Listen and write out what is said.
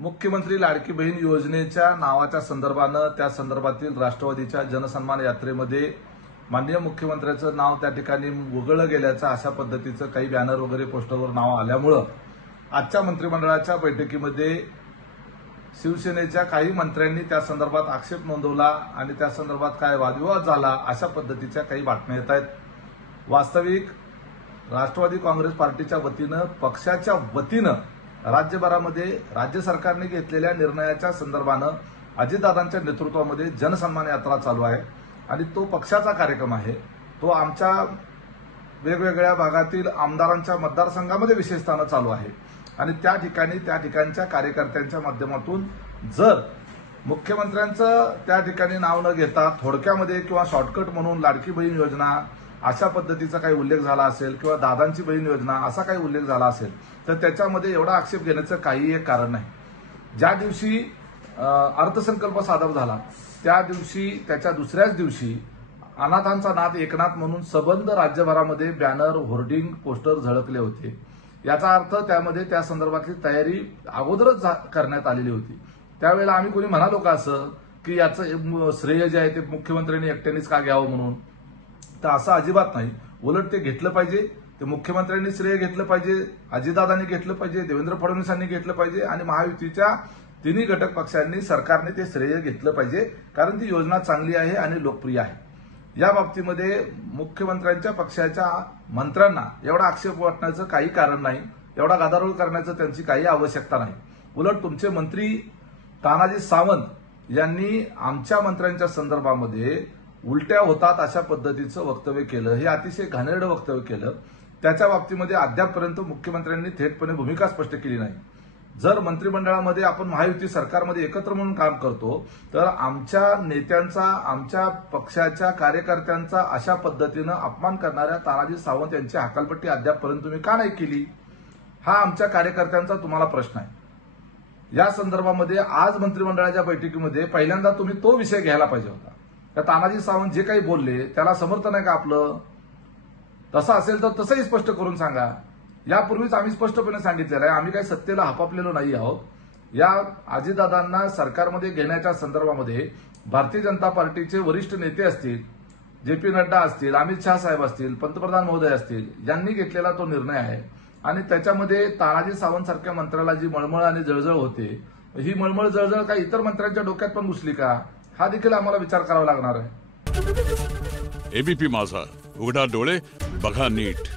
मुख्यमंत्री लाडकी बहीण योजनेच्या नावाच्या संदर्भानं त्या संदर्भातील राष्ट्रवादीच्या जनसन्मान यात्रेमध्ये माननीय मुख्यमंत्र्यांचं नाव त्या ठिकाणी वगळलं गेल्याचं अशा पद्धतीचं काही बॅनर वगैरे पोस्टरवर नाव आल्यामुळं आजच्या मंत्रिमंडळाच्या बैठकीमध्ये शिवसेनेच्या काही मंत्र्यांनी त्या संदर्भात आक्षेप नोंदवला आणि त्या संदर्भात काय वादविवाद झाला अशा पद्धतीच्या काही बातम्या येत आहेत। वास्तविक राष्ट्रवादी काँग्रेस पार्टीच्या वतीनं पक्षाच्या वतीनं राज्यभरामध्ये राज्य सरकारने घेतलेल्या निर्णयाच्या संदर्भानं अजितदादांच्या नेतृत्वामध्ये जनसन्मान यात्रा चालू आहे आणि तो पक्षाचा कार्यक्रम आहे। तो आमच्या वेगवेगळ्या भागातील आमदारांच्या मतदारसंघामध्ये विशेषतः चालू आहे आणि त्या ठिकाणच्या कार्यकर्त्यांच्या माध्यमातून जर मुख्यमंत्र्यांचं त्या ठिकाणी नाव न घेता थोडक्यामध्ये किंवा शॉर्टकट म्हणून लाडकी बहीण योजना अशा पद्धतीचा काही उल्लेख झाला असेल किंवा दादांची बहीण योजना असा काही उल्लेख झाला असेल तर त्याच्यामध्ये एवढा आक्षेप घेण्याचं काही एक कारण नाही। ज्या दिवशी अर्थसंकल्प सादर झाला त्या दिवशी त्याच्या दुसऱ्याच दिवशी अनाथांचा नाथ एकनाथ म्हणून सबंध राज्यभरामध्ये बॅनर होर्डिंग पोस्टर झळकले होते। याचा अर्थ त्यामध्ये त्या संदर्भातली तयारी अगोदरच करण्यात आलेली होती। त्यावेळेला आम्ही कोणी म्हणालो का असं की याचं श्रेय जे आहे ते मुख्यमंत्र्यांनी एकट्यानेच का घ्यावं म्हणून, तर असं अजिबात नाही। उलट ते घेतलं पाहिजे, ते मुख्यमंत्र्यांनी श्रेय घेतलं पाहिजे, अजितदादांनी घेतलं पाहिजे, देवेंद्र फडणवीसांनी घेतलं पाहिजे आणि महायुतीच्या तिन्ही घटक पक्षांनी सरकारने ते श्रेय घेतलं पाहिजे कारण ती योजना चांगली आहे आणि लोकप्रिय आहे। या बाबतीमध्ये मुख्यमंत्र्यांच्या पक्षाच्या मंत्र्यांना एवढा आक्षेप वाटण्याचं काही कारण नाही, एवढा गदारोळ करण्याचं त्यांची काही आवश्यकता नाही। उलट तुमचे मंत्री तानाजी सावंत यांनी आमच्या मंत्र्यांच्या संदर्भामध्ये उलट्या होतात अशा पद्धतीचं वक्तव्य केलं, हे अतिशय घाणेरडं वक्तव्य केलं। त्याच्या बाबतीमध्ये अद्यापपर्यंत मुख्यमंत्र्यांनी थेटपणे भूमिका स्पष्ट केली नाही। जर मंत्रिमंडळामध्ये आपण महायुती सरकारमध्ये एकत्र म्हणून काम करतो तर आमच्या नेत्यांचा आमच्या पक्षाच्या कार्यकर्त्यांचा अशा पद्धतीनं अपमान करणाऱ्या तानाजी सावंत यांची हकालपट्टी अद्यापपर्यंत तुम्ही का नाही केली, हा आमच्या कार्यकर्त्यांचा तुम्हाला प्रश्न आहे। या संदर्भामध्ये आज मंत्रिमंडळाच्या बैठकीमध्ये पहिल्यांदा तुम्ही तो विषय घ्यायला पाहिजे होता। त्या तानाजी सावंत जे काही बोलले त्याला समर्थन आहे का आपलं? तसं असेल तर तसंही स्पष्ट करून सांगा। यापूर्वीच आम्ही स्पष्टपणे सांगितलेलं आहे, आम्ही काही सत्तेला हपापलेलो नाही आहोत। या अजितदादांना सरकारमध्ये घेण्याच्या संदर्भामध्ये भारतीय जनता पार्टीचे वरिष्ठ नेते असतील, जे.पी. नड्डा असतील, अमित शाह साहेब असतील, पंतप्रधान महोदय असतील, यांनी घेतलेला तो निर्णय आहे आणि त्याच्यामध्ये तानाजी सावंत सारख्या मंत्र्याला जी मळमळ आणि जळजळ होते, ही मळमळ जळजळ काही इतर मंत्र्यांच्या डोक्यात पण घुसली का, हा देखील आम्हाला विचार करावा लागणार आहे। एबीपी माझा, उघडा डोळे बघा नीट।